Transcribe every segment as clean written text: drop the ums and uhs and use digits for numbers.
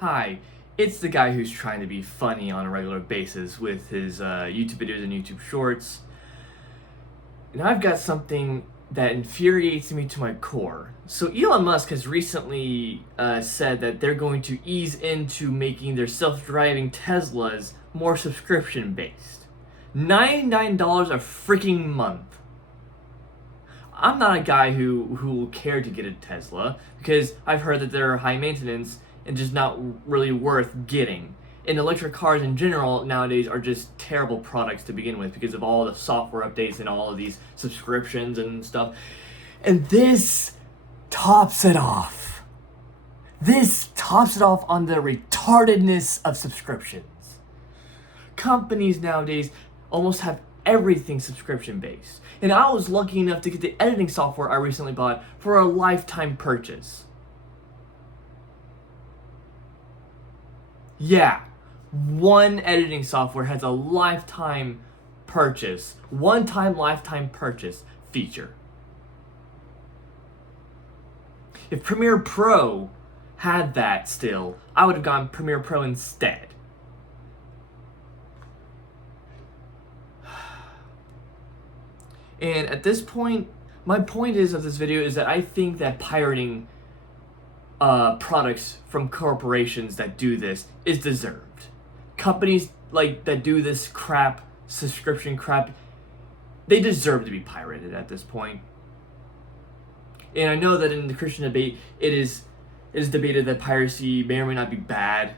Hi, it's the guy who's trying to be funny on a regular basis with his YouTube videos and YouTube shorts. And I've got something that infuriates me to my core. So Elon Musk has recently said that they're going to ease into making their self-driving Teslas more subscription-based. $99 a freaking month. I'm not a guy who will care to get a Tesla because I've heard that they're high maintenance and just not really worth getting. And electric cars in general nowadays are just terrible products to begin with because of all the software updates and all of these subscriptions and stuff. And this tops it off. This tops it off on the retardedness of subscriptions. Companies nowadays almost have everything subscription based. And I was lucky enough to get the editing software I recently bought for a lifetime purchase. Yeah, one editing software has a lifetime purchase, one-time lifetime purchase feature. If Premiere Pro had that still, I would have gone Premiere Pro instead. And at this point, my point of this video is that I think that pirating products from corporations that do this is deserved. Companies like that do this crap, subscription crap, they deserve to be pirated at this point. And I know that in the Christian debate, it is debated that piracy may or may not be bad.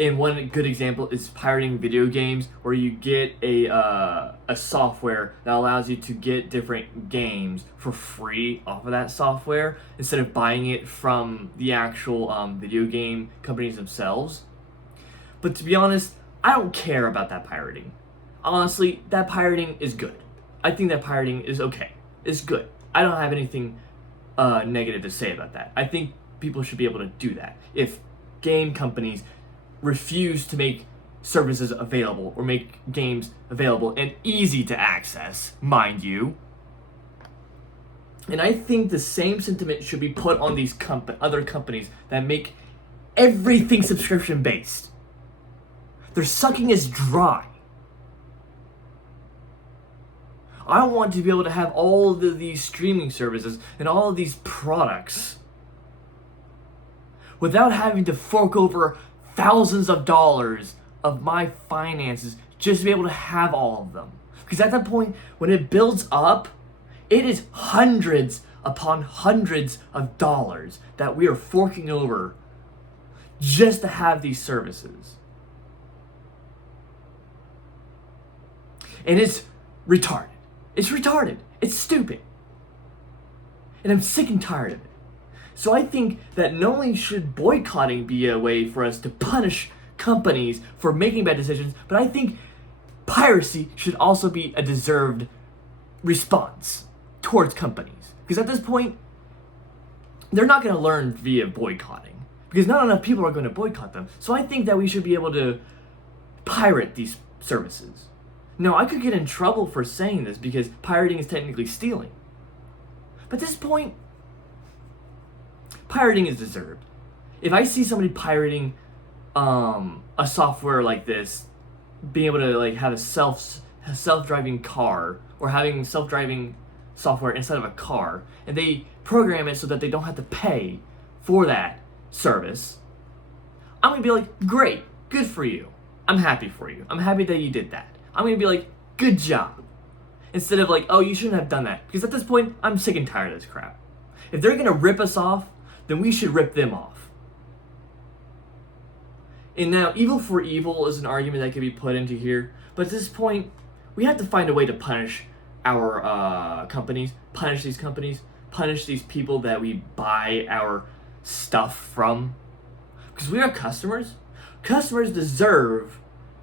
And one good example is pirating video games, where you get a software that allows you to get different games for free off of that software instead of buying it from the actual video game companies themselves. But to be honest, I don't care about that pirating. Honestly, that pirating is good. I think that pirating is okay. It's good. I don't have anything negative to say about that. I think people should be able to do that. If game companies refuse to make services available or make games available and easy to access, mind you. And I think the same sentiment should be put on these other companies that make everything subscription based. They're sucking us dry. I want to be able to have all of these streaming services and all of these products without having to fork over thousands of dollars of my finances just to be able to have all of them. Because at that point, when it builds up, it is hundreds upon hundreds of dollars that we are forking over just to have these services. And it's retarded. It's retarded. It's stupid. And I'm sick and tired of it. So I think that not only should boycotting be a way for us to punish companies for making bad decisions, but I think piracy should also be a deserved response towards companies. Because at this point, they're not going to learn via boycotting. Because not enough people are going to boycott them. So I think that we should be able to pirate these services. Now, I could get in trouble for saying this because pirating is technically stealing. But at this point, pirating is deserved. If I see somebody pirating a software like this, being able to have a self-driving car or having self-driving software inside of a car, and they program it so that they don't have to pay for that service, I'm gonna be like, great, good for you. I'm happy for you. I'm happy that you did that. I'm gonna be like, good job. Instead of oh, you shouldn't have done that. Because at this point, I'm sick and tired of this crap. If they're gonna rip us off, then we should rip them off. And now, evil for evil is an argument that can be put into here. But at this point, we have to find a way to punish our companies, punish these companies, punish these people that we buy our stuff from. Because we are customers. Customers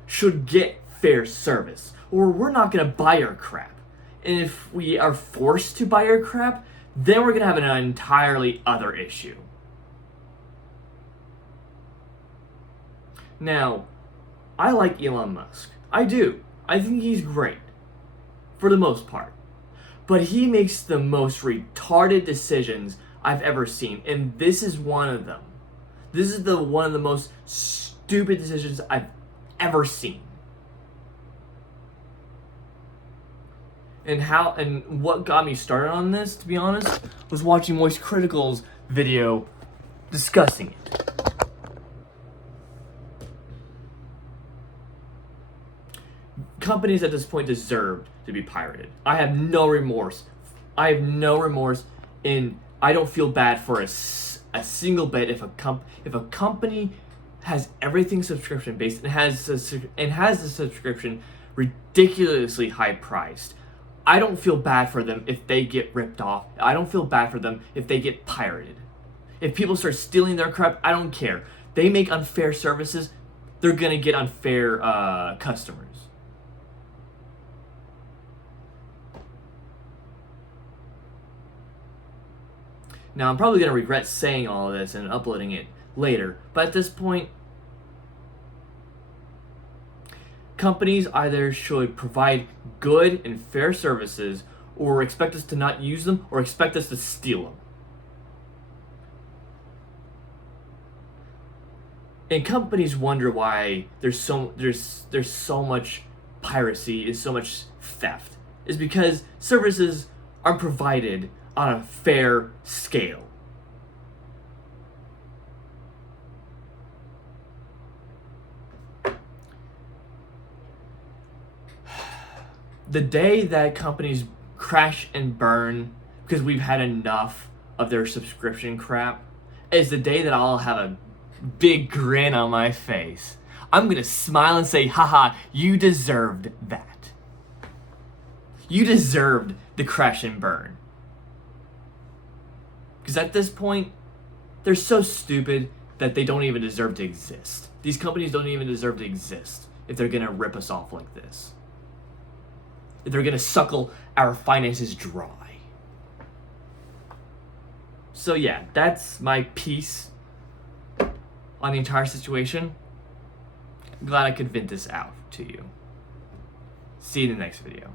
should get fair service. Or we're not going to buy our crap. And if we are forced to buy our crap, then we're going to have an entirely other issue. Now, I like Elon Musk. I do. I think he's great. For the most part. But he makes the most retarded decisions I've ever seen. And this is one of them. This is one of the most stupid decisions I've ever seen. And what got me started on this, to be honest, was watching Moist Critical's video discussing it. Companies at this point deserve to be pirated. I have no remorse. I don't feel bad for a single bit if a company has everything subscription based and has the subscription ridiculously high priced. I don't feel bad for them if they get ripped off. I don't feel bad for them if they get pirated. If people start stealing their crap, I don't care. They make unfair services, they're gonna get unfair customers. Now, I'm probably going to regret saying all of this and uploading it later, but at this point, companies either should provide good and fair services or expect us to not use them or expect us to steal them. And companies wonder why there's so much piracy, is so much theft. Is because services aren't provided on a fair scale. The day that companies crash and burn because we've had enough of their subscription crap is the day that I'll have a big grin on my face. I'm gonna smile and say, haha, you deserved that. You deserved the crash and burn. Because at this point, they're so stupid that they don't even deserve to exist. These companies don't even deserve to exist if they're gonna rip us off like this. If they're gonna suckle our finances dry. So yeah, that's my piece on the entire situation. I'm glad I could vent this out to you. See you in the next video.